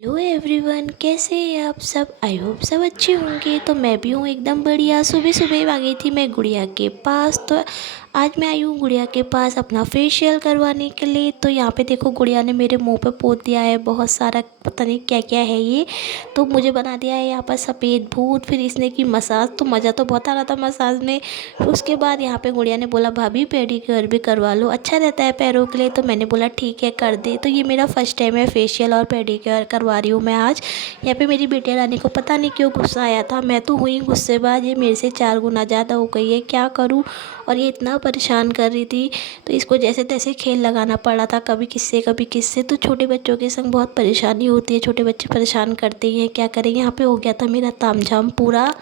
Hello everyone, कैसे हैं आप सब। आई होप सब अच्छे होंगे। तो मैं भी हूँ एकदम बढ़िया। सुबह सुबह आ गई थी मैं गुड़िया के पास। तो आज मैं आई हूँ गुड़िया के पास अपना फेशियल करवाने के लिए। तो यहाँ पे देखो, गुड़िया ने मेरे मुंह पे पोत दिया है बहुत सारा, पता नहीं क्या क्या है ये। तो मुझे बना दिया है यहाँ पर सफ़ेद भूत। फिर इसने की मसाज, तो मज़ा तो बहुत आ रहा था मसाज में। फिर उसके बाद यहाँ पे गुड़िया ने बोला भाभी पेडिक्योर भी करवा लो, अच्छा रहता है पैरों के लिए। तो मैंने बोला ठीक है कर दे। तो ये मेरा फर्स्ट टाइम है फेशियल और पेडिक्योर करवा रही हूँ मैं आज। यहाँ पे मेरी बेटिया रानी को पता नहीं क्यों गुस्सा आया था। मैं तो हुई गुस्सेबाज, ये मेरे से 4 गुना ज़्यादा हो गई है, क्या करूँ। और ये इतना परेशान कर रही थी, तो इसको जैसे तैसे खेल लगाना पड़ा था, कभी किससे कभी किससे। तो छोटे बच्चों के संग बहुत परेशानी होती है, छोटे बच्चे परेशान करते ही हैं, क्या करें। यहाँ पे हो गया था मेरा तामझाम पूरा।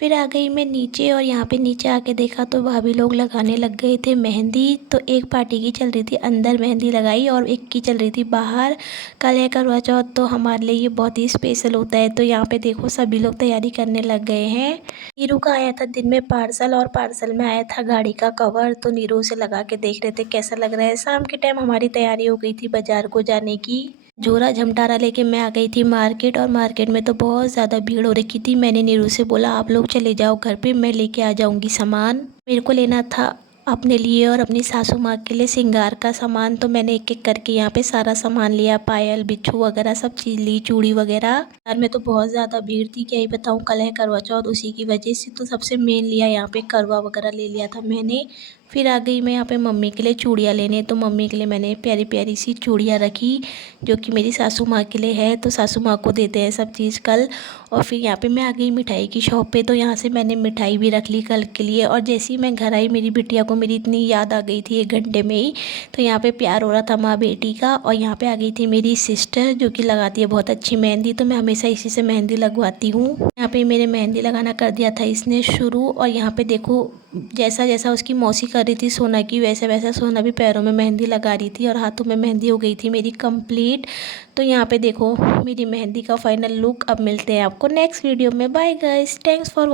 फिर आ गई मैं नीचे, और यहाँ पे नीचे आके देखा तो भाभी लोग लगाने लग गए थे मेहंदी। तो एक पार्टी की चल रही थी अंदर मेहंदी लगाई, और एक की चल रही थी बाहर। कल है करवा चौथ, तो हमारे लिए ये बहुत ही स्पेशल होता है। तो यहाँ पे देखो सभी लोग तैयारी करने लग गए हैं। नीरू का आया था दिन में पार्सल, और पार्सल में आया था गाड़ी का कवर। तो नीरू उसे लगा के देख रहे थे कैसा लग रहा है। शाम के टाइम हमारी तैयारी हो गई थी बाजार को जाने की। झोरा झमटारा लेके मैं आ गई थी मार्केट, और मार्केट में तो बहुत ज़्यादा भीड़ हो रखी थी। मैंने नीरू से बोला आप लोग चले जाओ घर पे, मैं लेके आ जाऊंगी सामान। मेरे को लेना था अपने लिए और अपनी सासू माँ के लिए श्रृंगार का सामान। तो मैंने एक एक करके यहाँ पे सारा सामान लिया, पायल बिच्छू वगैरह सब चीज़ ली, चूड़ी वगैरह। यार मैं तो बहुत ज़्यादा भीड़ थी, क्या ही बताऊँ, कल है करवा चौथ, उसी की वजह से तो सबसे मेन लिया यहाँ पे करवा वगैरह ले लिया था मैंने। फिर आ गई मैं यहाँ पे मम्मी के लिए चूड़ियाँ लेने। तो मम्मी के लिए मैंने प्यारी प्यारी सी चूड़ियाँ रखी, जो कि मेरी सासू माँ के लिए है। तो सासू माँ को देते हैं सब चीज़ कल। और फिर यहाँ पे मैं आ गई मिठाई की शॉप पे। तो यहाँ से मैंने मिठाई भी रख ली कल के लिए। और जैसे ही मैं घर आई, मेरी बिटिया को मेरी इतनी याद आ गई थी 1 घंटे में ही। तो यहाँ पे प्यार हो रहा था माँ बेटी का। और यहाँ पे आ गई थी मेरी सिस्टर, जो कि लगाती है बहुत अच्छी मेहंदी। तो मैं हमेशा इसी से मेहंदी लगवाती हूँ। यहाँ पे मेरे मेहंदी लगाना कर दिया था इसने शुरू। और यहाँ पे देखो, जैसा जैसा उसकी मौसी कर रही थी सोना की, वैसा वैसा सोना भी पैरों में मेहंदी लगा रही थी, और हाथों में मेहंदी हो गई थी मेरी कंप्लीट। तो यहाँ पे देखो मेरी मेहंदी का फाइनल लुक। अब मिलते हैं आपको नेक्स्ट वीडियो में। Bye guys, thanks for